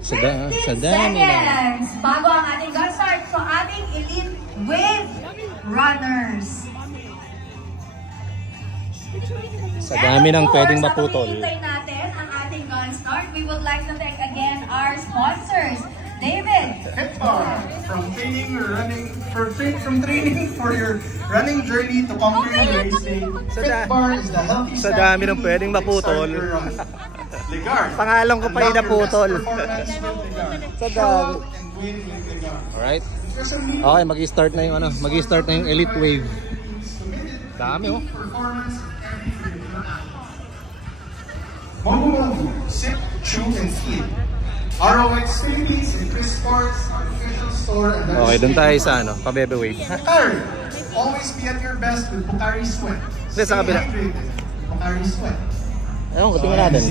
Sa 15 dami na. seconds bago ang ating gun start sa ating elite wave runners. Sa dami ng pwedeng maputol. Hintay natin ang ating gun start. We would like to thank again our sponsors. David. From training for your running journey to conquering racing. Fitbar is the healthy Sa dami ng pwedeng maputol. Pangalan ko pa yung naputol. Sa dami. Alright. Okay, mag-start na yung mag-start na yung Elite Wave. Dami oh. Mogu, sip, chew, and sleep. ROX Philippines and Chris Sports, our official store. And okay, doon tayo sa Pabebe Wave. Pocari. Always be at your best with Pocari Sweat. Sa kabila. Pocari Sweat. Ayun, tingnan natin.